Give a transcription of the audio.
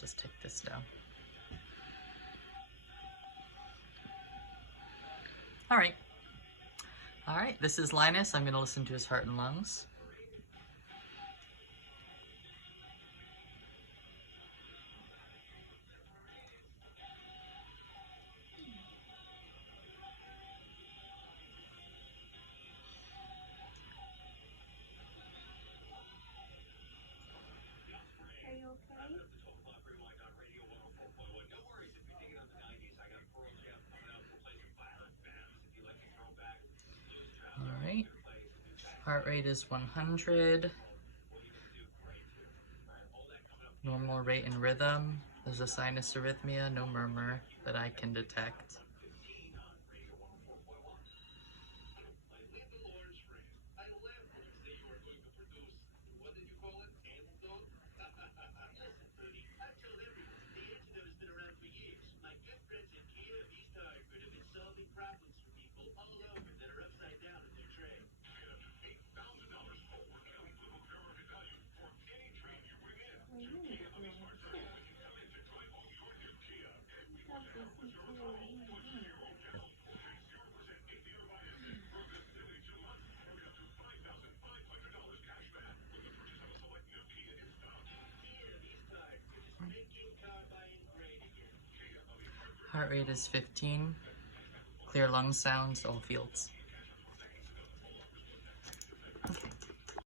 just take this down. All right. All right, this is Linus. I'm going to listen to his heart and lungs. Are you okay? All right. Heart rate is 100. Normal rate and rhythm. There's a sinus arrhythmia, no murmur that I can detect. Well, you need to go home too. That's the CTA you. Heart rate is 15. Clear lung sounds, all fields.